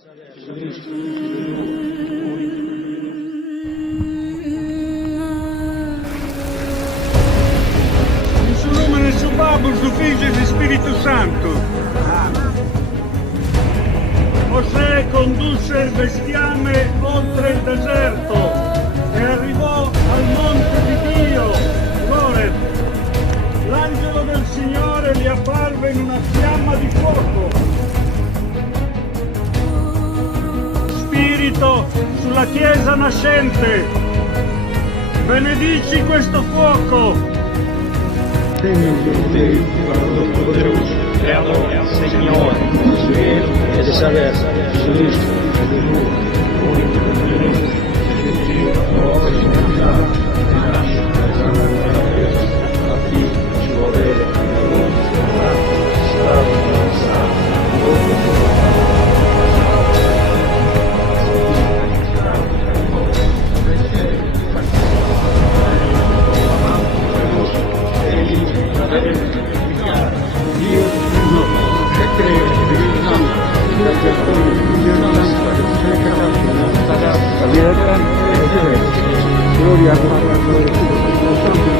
In su nome del suo Babbo, su Figlio e di Spirito Santo. Mosè condusse il bestiame oltre il deserto e arrivò al monte di Dio, Oreb. L'angelo del Signore gli apparve in una fiamma di fuoco. Spirito sulla Chiesa nascente, benedici questo fuoco. Poderoso, Creador, Señor, Consuelo, de saber, Jesucristo, Gloria a Dios.